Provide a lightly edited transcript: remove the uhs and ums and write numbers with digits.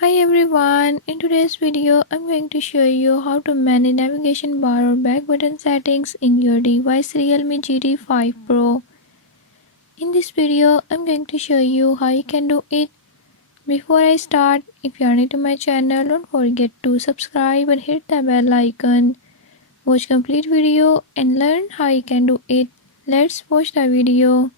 Hi everyone, in today's video I'm going to show you how to manage navigation bar or back button settings in your device Realme GT5 Pro. In this video I'm going to show you how you can do it. Before I start, if you are new to my channel, don't forget to subscribe and hit the bell icon. Watch complete video and learn how you can do it. Let's watch the video.